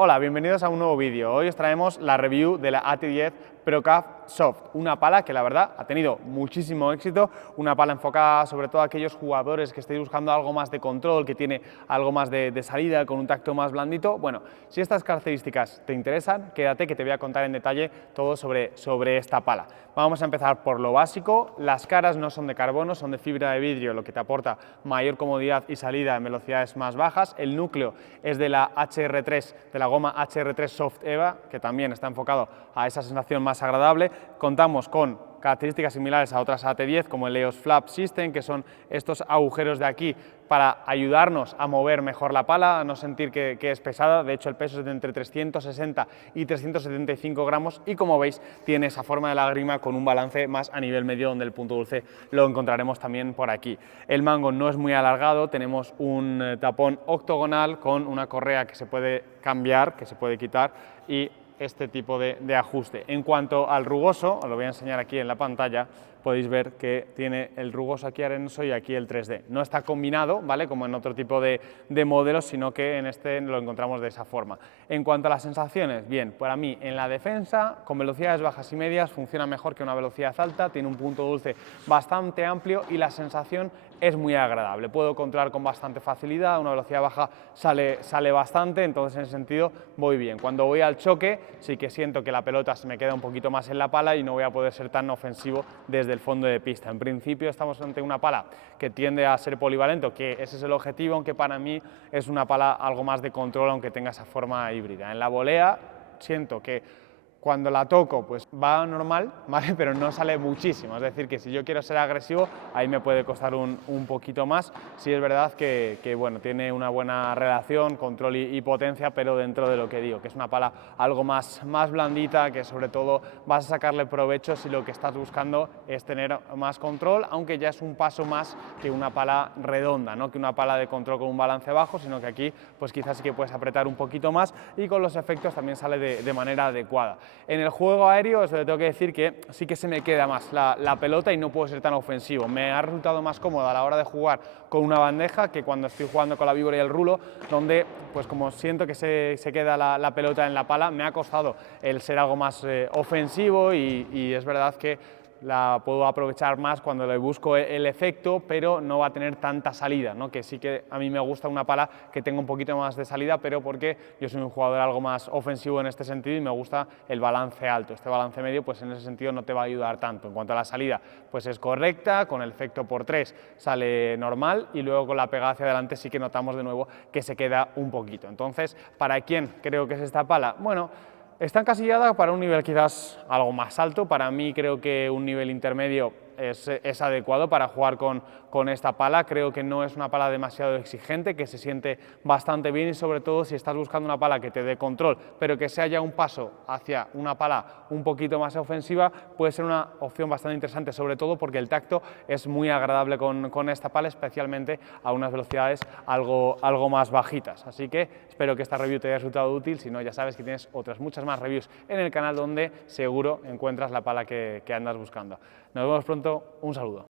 Hola, bienvenidos a un nuevo vídeo. Hoy os traemos la review de la AT10 ProCAF Soft, una pala que la verdad ha tenido muchísimo éxito, una pala enfocada sobre todo a aquellos jugadores que estéis buscando algo más de control, que tiene algo más de salida, con un tacto más blandito. Bueno, si estas características te interesan, quédate que te voy a contar en detalle todo sobre esta pala. Vamos a empezar por lo básico. Las caras no son de carbono, son de fibra de vidrio, lo que te aporta mayor comodidad y salida en velocidades más bajas. El núcleo es de la HR3, de la goma HR3 Soft EVA, que también está enfocado a esa sensación más agradable. Contamos con características similares a otras AT10 como el EOS Flap System, que son estos agujeros de aquí para ayudarnos a mover mejor la pala, a no sentir que es pesada. De hecho, el peso es de entre 360 y 375 gramos y, como veis, tiene esa forma de lágrima con un balance más a nivel medio, donde el punto dulce lo encontraremos también por aquí. El mango no es muy alargado, tenemos un tapón octogonal con una correa que se puede cambiar, que se puede quitar, y este tipo de ajuste. En cuanto al rugoso, os lo voy a enseñar aquí en la pantalla, podéis ver que tiene el rugoso aquí arenoso y aquí el 3D. No está combinado, ¿vale?, como en otro tipo de modelos, sino que en este lo encontramos de esa forma. En cuanto a las sensaciones, bien, para mí en la defensa, con velocidades bajas y medias, funciona mejor que una velocidad alta, tiene un punto dulce bastante amplio y la sensación es muy agradable. Puedo controlar con bastante facilidad, a una velocidad baja sale bastante, entonces en ese sentido voy bien. Cuando voy al choque sí que siento que la pelota se me queda un poquito más en la pala y no voy a poder ser tan ofensivo desde el fondo de pista. En principio estamos ante una pala que tiende a ser polivalente, que ese es el objetivo, aunque para mí es una pala algo más de control, aunque tenga esa forma híbrida. En la volea siento que cuando la toco pues va normal, ¿vale?, pero no sale muchísimo, es decir, que si yo quiero ser agresivo ahí me puede costar un poquito más. Sí es verdad que bueno, tiene una buena relación, control y potencia, pero dentro de lo que digo, que es una pala algo más blandita, que sobre todo vas a sacarle provecho si lo que estás buscando es tener más control, aunque ya es un paso más que una pala redonda, no que una pala de control con un balance bajo, sino que aquí pues quizás sí que puedes apretar un poquito más y con los efectos también sale de manera adecuada. En el juego aéreo os tengo que decir que sí que se me queda más la pelota y no puedo ser tan ofensivo. Me ha resultado más cómodo a la hora de jugar con una bandeja que cuando estoy jugando con la víbora y el rulo, donde pues como siento que se queda la pelota en la pala, me ha costado el ser algo más ofensivo y es verdad que la puedo aprovechar más cuando le busco el efecto, pero no va a tener tanta salida, ¿no?, que sí que a mí me gusta una pala que tenga un poquito más de salida, pero porque yo soy un jugador algo más ofensivo en este sentido y me gusta el balance alto. Este balance medio pues en ese sentido no te va a ayudar tanto. En cuanto a la salida pues es correcta, con el efecto por 3 sale normal y luego con la pegada hacia adelante sí que notamos de nuevo que se queda un poquito. Entonces, ¿para quién creo que es esta pala? Bueno, está encasillada para un nivel quizás algo más alto. Para mí creo que un nivel intermedio es adecuado para jugar con esta pala. Creo que no es una pala demasiado exigente, que se siente bastante bien y sobre todo si estás buscando una pala que te dé control, pero que sea ya un paso hacia una pala un poquito más ofensiva, puede ser una opción bastante interesante, sobre todo porque el tacto es muy agradable con esta pala, especialmente a unas velocidades algo más bajitas. Así que espero que esta review te haya resultado útil. Si no, ya sabes que tienes otras muchas más reviews en el canal donde seguro encuentras la pala que andas buscando. Nos vemos pronto, un saludo.